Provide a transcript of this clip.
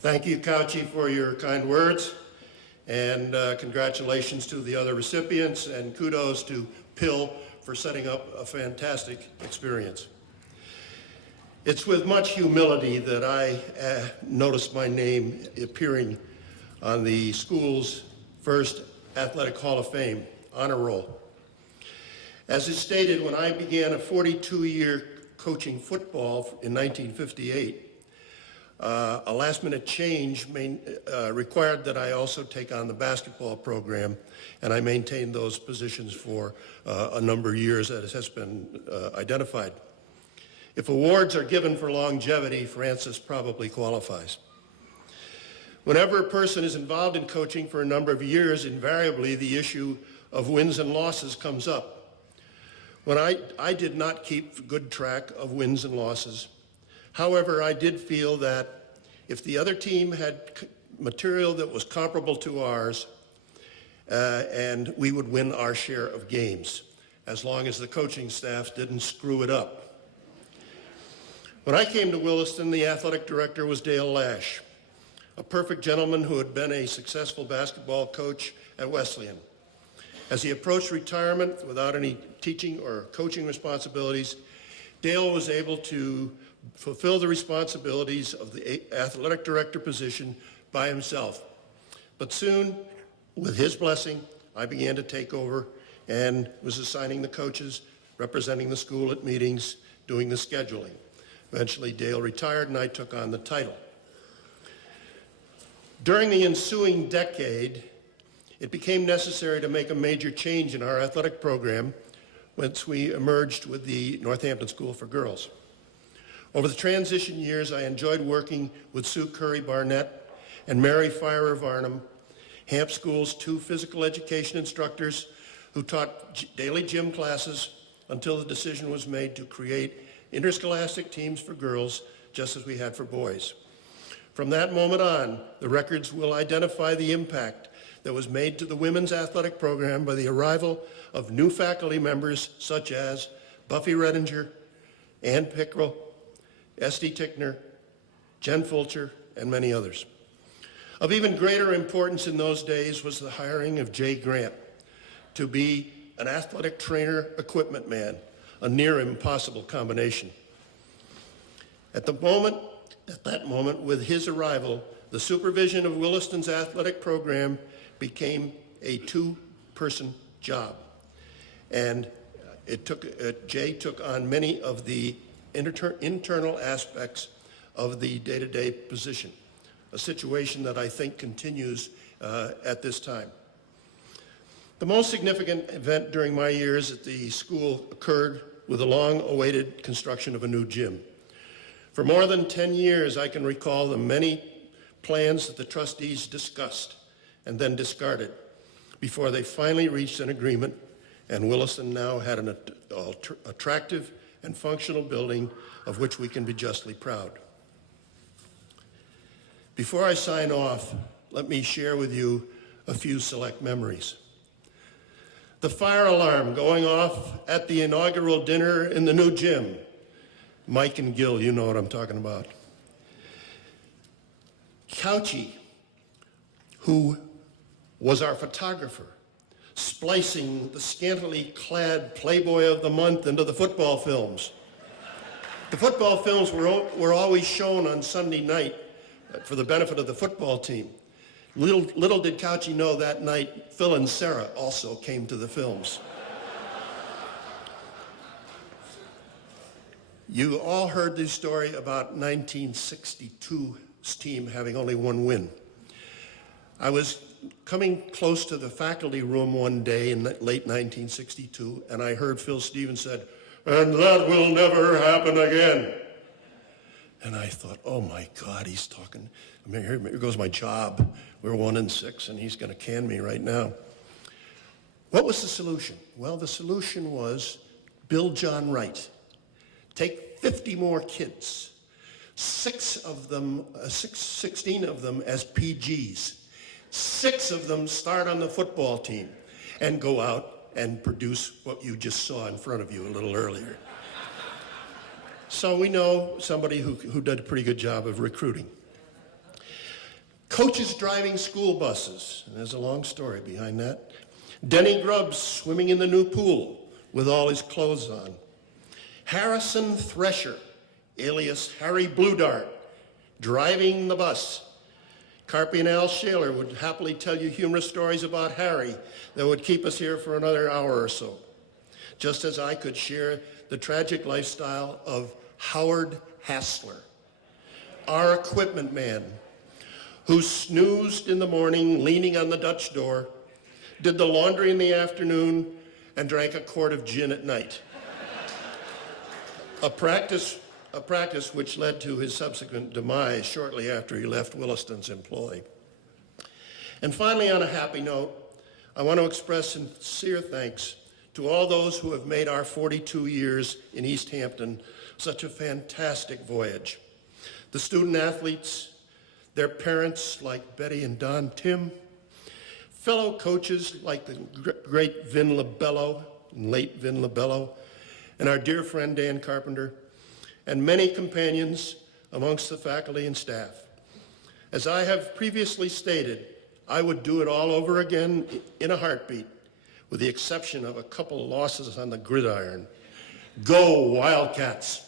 Thank you, Couchy, for your kind words, and congratulations to the other recipients, and kudos to Pill for setting up a fantastic experience. It's with much humility that I noticed my name appearing on the school's first Athletic Hall of Fame honor roll. As is stated, when I began a 42-year coaching football in 1958, a last-minute change required that I also take on the basketball program, and I maintained those positions for a number of years, as has been identified. If awards are given for longevity, Francis probably qualifies. Whenever a person is involved in coaching for a number of years, invariably the issue of wins and losses comes up. When I did not keep good track of wins and losses. However, I did feel that if the other team had material that was comparable to ours, and we would win our share of games, as long as the coaching staff didn't screw it up. When I came to Williston, the athletic director was Dale Lash, a perfect gentleman who had been a successful basketball coach at Wesleyan. As he approached retirement without any teaching or coaching responsibilities, Dale was able to fulfill the responsibilities of the athletic director position by himself. But soon, with his blessing, I began to take over and was assigning the coaches, representing the school at meetings, doing the scheduling. Eventually, Dale retired and I took on the title. During the ensuing decade, it became necessary to make a major change in our athletic program once we emerged with the Northampton School for Girls. Over the transition years, I enjoyed working with Sue Curry Barnett and Mary Fyer Varnum, Hamp School's 2 physical education instructors who taught daily gym classes until the decision was made to create interscholastic teams for girls, just as we had for boys. From that moment on, the records will identify the impact that was made to the women's athletic program by the arrival of new faculty members such as Buffy Redinger, Ann Pickrell, S.D. Tickner, Jen Fulcher, and many others. Of even greater importance in those days was the hiring of Jay Grant to be an athletic trainer equipment man, a near impossible combination. At that moment, with his arrival, the supervision of Williston's athletic program became a 2-person job. And Jay took on many of the internal aspects of the day-to-day position, a situation that I think continues at this time. The most significant event during my years at the school occurred with the long-awaited construction of a new gym. For more than 10 years, I can recall the many plans that the trustees discussed and then discarded before they finally reached an agreement, and Williston now had an attractive and functional building of which we can be justly proud. Before I sign off, let me share with you a few select memories. The fire alarm going off at the inaugural dinner in the new gym. Mike and Gil, you know what I'm talking about. Couchy, who was our photographer, splicing the scantily clad Playboy of the Month into the football films. The football films were always shown on Sunday night for the benefit of the football team. Little did Couchy know that night, Phil and Sarah also came to the films. You all heard this story about 1962's team having only 1 win. I was coming close to the faculty room one day in late 1962, and I heard Phil Stevens said, "And that will never happen again." And I thought, oh my God, he's talking. I mean, here goes my job. We're 1-6, and he's going to can me right now. What was the solution? Well, the solution was build John Wright. Take 50 more kids, 16 of them as PGs. 6 of them start on the football team and go out and produce what you just saw in front of you a little earlier. So we know somebody who did a pretty good job of recruiting. Coaches driving school buses, and there's a long story behind that. Denny Grubbs swimming in the new pool with all his clothes on. Harrison Thresher, alias Harry Blue Dart, driving the bus. Carpy and Al Shaler would happily tell you humorous stories about Harry that would keep us here for another hour or so, just as I could share the tragic lifestyle of Howard Hassler, our equipment man, who snoozed in the morning, leaning on the Dutch door, did the laundry in the afternoon, and drank a quart of gin at night. A practice which led to his subsequent demise shortly after he left Williston's employ. And finally, on a happy note, I want to express sincere thanks to all those who have made our 42 years in East Hampton such a fantastic voyage. The student athletes, their parents like Betty and Don Tim, fellow coaches like the great Vin LaBello, late Vin LaBello, and our dear friend Dan Carpenter, and many companions amongst the faculty and staff. As I have previously stated, I would do it all over again in a heartbeat, with the exception of a couple losses on the gridiron. Go Wildcats!